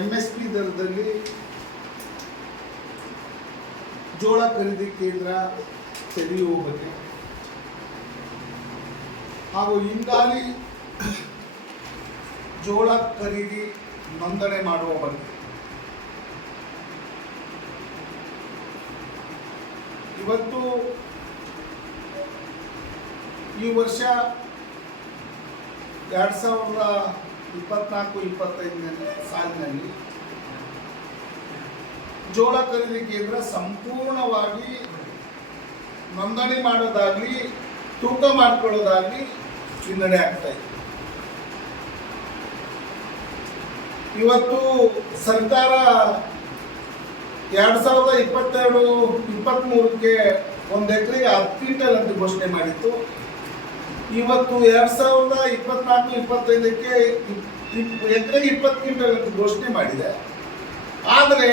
MSP ದರದಲ್ಲಿ ಜೋಳ ಖರೀದಿ ಕೇಂದ್ರ ತೆರೆಯುವ ಬಗ್ಗೆ ಹಾಗೂ ಹಿಂಗಾಲಿ ಜೋಳ ಖರೀದಿ ನೋಂದಣಿ ಮಾಡುವ ಬಗ್ಗೆ ಇವತ್ತು ಈ ವರ್ಷ 2024-25 ಸಾಲಿನಲ್ಲಿ ಜೋಳ ಖರೀದಿ ಕೇಂದ್ರ ಸಂಪೂರ್ಣವಾಗಿ ನೋಂದಣಿ ಮಾಡೋದಾಗಲಿ ತೂಕ ಮಾಡಿಕೊಳ್ಳೋದಾಗಲಿ ಹಿನ್ನಡೆ ಆಗ್ತಾ ಇದೆ. ಇವತ್ತು ಸರ್ಕಾರ 2022-23ಕ್ಕೆ 1 ಎಕರೆಗೆ 10 ಕ್ವಿಂಟಲ್ ಅಂತ ಘೋಷಣೆ ಮಾಡಿತ್ತು. ಇವತ್ತು 2024-25ಕ್ಕೆ ಎಕರೆಗೆ 20 ಕ್ವಿಂಟಲ್ ಅಂತ ಘೋಷಣೆ ಮಾಡಿದೆ. ಆದರೆ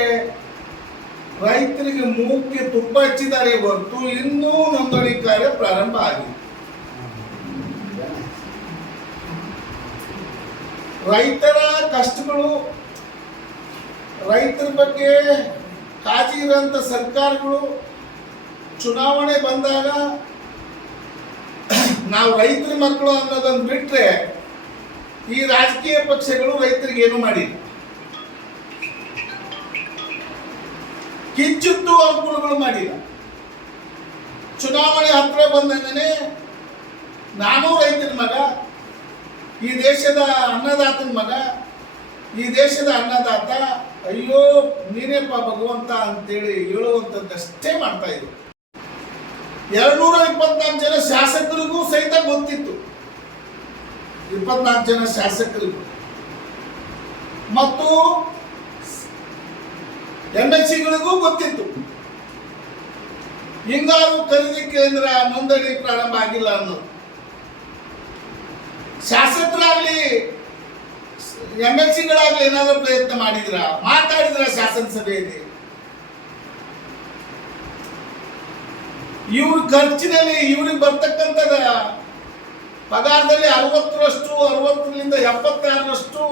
ರೈತರಿಗೆ ಮೂಕ್ಕೆ ತುಪ್ಪ ಹಚ್ಚಿದ್ದಾರೆ ಹೊರತು ಇನ್ನೂ ನೋಂದಣಿ ಕಾರ್ಯ ಪ್ರಾರಂಭ ಆಗಿದೆ. ರೈತರ ಕಷ್ಟಗಳು, ರೈತರ ಬಗ್ಗೆ ಕಾಳಜಿ ಇರುವಂತ ಸರ್ಕಾರಗಳು ಚುನಾವಣೆ ಬಂದಾಗ ನಾವು ರೈತರ ಮಕ್ಕಳು ಅನ್ನೋದನ್ನು ಬಿಟ್ರೆ ಈ ರಾಜಕೀಯ ಪಕ್ಷಗಳು ರೈತರಿಗೆ ಏನು ಮಾಡಿಲ್ಲ. ಕಿಂಚಿತ್ತೂ ಅನುಕೂಲಗಳು ಮಾಡಿಲ್ಲ. ಚುನಾವಣೆ ಹತ್ರ ಬಂದಂಗೆ ನಾನು ರೈತರ ಮಗ, ಈ ದೇಶದ ಅನ್ನದಾತನ ಮಗ, ಈ ದೇಶದ ಅನ್ನದಾತ, ಅಯ್ಯೋ ನೀನೇಪ್ಪ ಭಗವಂತ ಅಂತೇಳಿ ಹೇಳುವಂಥದ್ದಷ್ಟೇ ಮಾಡ್ತಾ ಇದ್ರು. 224 ಜನ ಶಾಸಕರಿಗೂ ಸಹಿತ ಗೊತ್ತಿತ್ತು, 24 ಜನ ಶಾಸಕರಿಗೂ ಮತ್ತು MLCಗಳಿಗೂ ಗೊತ್ತಿತ್ತು ಹಿಂಗಾರು ಖರೀದಿ ಕೇಂದ್ರ ನೋಂದಣಿ ಪ್ರಾರಂಭ ಆಗಿಲ್ಲ ಅನ್ನೋದು. ಶಾಸಕರಾಗ್ಲಿ MLCಗಳಾಗ್ಲಿ ಏನಾದರೂ ಪ್ರಯತ್ನ ಮಾತಾಡಿದ್ರ ಶಾಸನಸಭೆಯಲ್ಲಿ? ಇವ್ರ ಖರ್ಚಿನಲ್ಲಿ ಇವ್ರಿಗೆ ಬರ್ತಕ್ಕಂಥದ ಪಗಾರದಲ್ಲಿ 60% 76%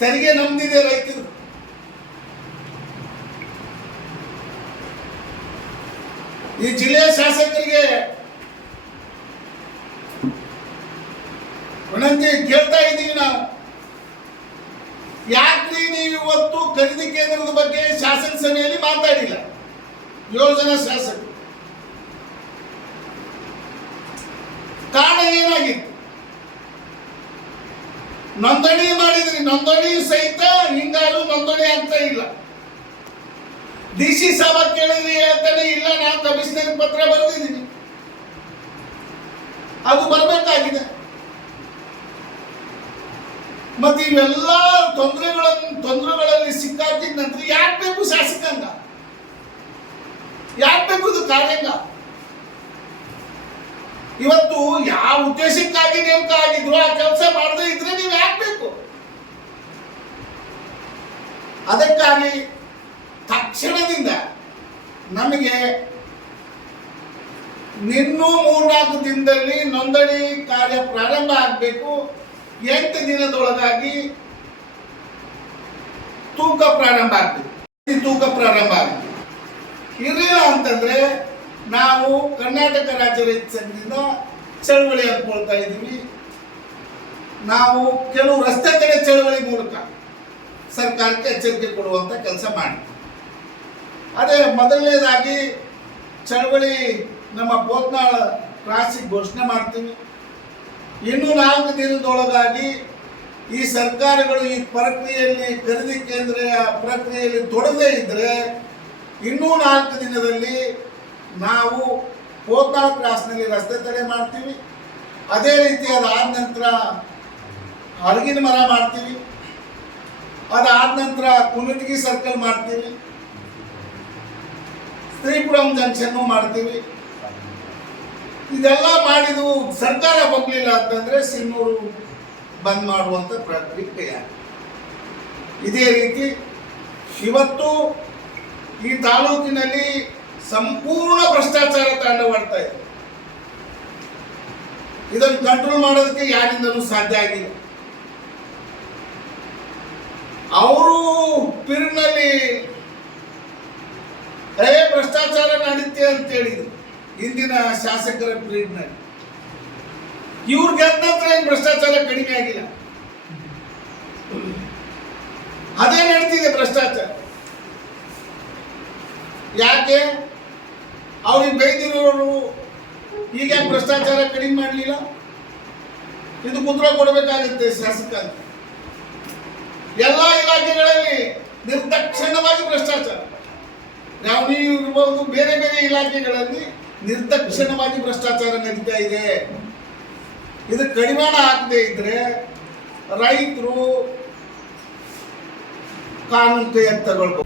ತೆರಿಗೆ ನಮ್ದಿದೆ ರೈತರು. ಈ ಜಿಲ್ಲೆಯ ಶಾಸಕರಿಗೆ ವಿನಂತಿ ಕೇಳ್ತಾ ಇದ್ದೀವಿ ನಾವು, ಯಾಕ್ರಿ ನೀವು ಇವತ್ತು ಖರೀದಿ ಕೇಂದ್ರದ ಬಗ್ಗೆ ಶಾಸನ ಸಭೆಯಲ್ಲಿ ಮಾತಾಡಿಲ್ಲ? 7 ಜನ ಶಾಸಕರು. ಕಾರಣ ಏನಾಗಿತ್ತು? ನೋಂದಣಿ ಮಾಡಿದ್ರಿ, ನೋಂದಣಿ ಸಹಿತ ಹಿಂಗಾರು ನೋಂದಣಿ ಆಗ್ತಾ ಇಲ್ಲ. DC ಸಾಬ ಕೇಳಿದ್ರಿ, ಹೇಳ್ತಾನೆ ಇಲ್ಲ ನಾನು ಕಮಿಷನರ್ ಪತ್ರ ಬರೆದಿದ್ದೀನಿ, ಅದು ಬರಬೇಕಾಗಿದೆ. ಮತ್ತೆ ಇವೆಲ್ಲ ತೊಂದರೆಗಳಲ್ಲಿ ಸಿಕ್ಕಾಕಿದ ನಂತರ ಯಾಕೆ ಬೇಕು ಶಾಸಕಾಂಗ? ಯಾಕೆ ಬೇಕು ಇದು ಕಾರ್ಯಾಂಗ? ಇವತ್ತು ಯಾವ ಉದ್ದೇಶಕ್ಕಾಗಿ ನೇಮಕ ಆಗಿದ್ರು ಆ ಕೆಲಸ ಮಾಡದೇ ಇದ್ರೆ ನೀವು ಯಾಕೆ ಬೇಕು? ಅದಕ್ಕಾಗಿ ತಕ್ಷಣದಿಂದ ನಮಗೆ ಇನ್ನೂ 3-4 ದಿನದಲ್ಲಿ ನೋಂದಣಿ ಕಾರ್ಯ ಪ್ರಾರಂಭ ಆಗಬೇಕು. 8 ದಿನದೊಳಗಾಗಿ ತೂಕ ಪ್ರಾರಂಭ ಆಗಬೇಕು. ಇರಲಿಲ್ಲ ಅಂತಂದ್ರೆ ನಾವು ಕರ್ನಾಟಕ ರಾಜ್ಯ ರೈತ ಸಂಘದಿಂದ ಚಳವಳಿ ಹಾಕೊಳ್ತಾ ಇದ್ದೀವಿ. ನಾವು ಕೆಲವು ರಸ್ತೆ ತಡೆ ಚಳವಳಿ ಮೂಲಕ ಸರ್ಕಾರಕ್ಕೆ ಎಚ್ಚರಿಕೆ ಕೊಡುವಂತ ಕೆಲಸ ಮಾಡಿ, ಅದೇ ಮೊದಲನೇದಾಗಿ ಚಳವಳಿ ನಮ್ಮ ಬೋತ್ನಾಳ ಕ್ರಾಸಿಗೆ ಘೋಷಣೆ ಮಾಡ್ತೀವಿ. ಇನ್ನು 4 ದಿನದೊಳಗಾಗಿ ಈ ಸರ್ಕಾರಗಳು ಈ ಪ್ರಕ್ರಿಯೆಯಲ್ಲಿ ಖರೀದಿ ಕೇಂದ್ರ ಪ್ರಕ್ರಿಯೆಯಲ್ಲಿ ತೊಡಗದೇ ಇದ್ರೆ ಇನ್ನೂ 4 ದಿನದಲ್ಲಿ ನಾವು ಬೋತ್ನಾಳ ಕ್ರಾಸ್ನಲ್ಲಿ ರಸ್ತೆ ತಡೆ ಮಾಡ್ತೀವಿ. ಅದೇ ರೀತಿ ಅದಾದ ನಂತರ ಅರಗಿನ ಮರ ಮಾಡ್ತೀವಿ. ಅದಾದ ನಂತರ ಕುಣಿಟಗಿ ಸರ್ಕಲ್ ಮಾಡ್ತೀವಿ, ಸ್ತ್ರೀಪುರಂ ಜಂಕ್ಷನ್ ಮಾಡ್ತೀವಿ. ಇದೆಲ್ಲ ಮಾಡಿದು ಸರ್ಕಾರ ಬಗ್ಲಿಲ್ಲ ಅಂತಂದ್ರೆ ಸಿನ್ನೂರು ಬಂದ್ ಮಾಡುವಂತ ಪ್ರಕ್ರಿಯೆ. ಇದೇ ರೀತಿ ಇವತ್ತು ಈ ತಾಲೂಕಿನಲ್ಲಿ ಸಂಪೂರ್ಣ ಭ್ರಷ್ಟಾಚಾರ ತಾಂಡವಾಡ್ತಾ ಇದೆ. ಇದನ್ನು ಕಂಟ್ರೋಲ್ ಮಾಡೋದಕ್ಕೆ ಯಾರಿಂದಲೂ ಸಾಧ್ಯ ಆಗಿಲ್ಲ. ಅವರು ಪಿರಿನಲ್ಲಿ ಭ್ರಷ್ಟಾಚಾರ ನಡೀತೆ ಅಂತ ಹೇಳಿದ್ರು ಹಿಂದಿನ ಶಾಸಕರ ಪಿರಿಯಡ್ನಲ್ಲಿ. ಇವ್ರ ಗೆದ್ದ ನಂತರ ಏನು ಭ್ರಷ್ಟಾಚಾರ ಕಡಿಮೆ ಆಗಿಲ್ಲ, ಅದೇ ನಡೀತಿದೆ ಭ್ರಷ್ಟಾಚಾರ. ಯಾಕೆ ಅವ್ರಿಗೆ ಬೈದಿರೋರು ಈಗ ಭ್ರಷ್ಟಾಚಾರ ಕಡಿಮೆ ಮಾಡಲಿಲ್ಲ? ಇದು ಉತ್ತರ ಕೊಡಬೇಕಾಗುತ್ತೆ ಶಾಸಕ. ಎಲ್ಲ ಇಲಾಖೆಗಳಲ್ಲಿ ನಿರ್ದಾಕ್ಷಿಣ್ಯವಾಗಿ ಭ್ರಷ್ಟಾಚಾರ, ರೆವಿನ್ಯೂ ಇರ್ಬೋದು, ಬೇರೆ ಬೇರೆ ಇಲಾಖೆಗಳಲ್ಲಿ ನಿರ್ದಾಕ್ಷಿಣ್ಯವಾಗಿ ಭ್ರಷ್ಟಾಚಾರ ನಡೀತಾ ಇದೆ. ಇದು ಕಡಿವಾಣ ಹಾಕದೇ ಇದ್ರೆ ರೈತರು ಕಾನೂನು ಕೈ ತಗೊಳ್ಬಹುದು.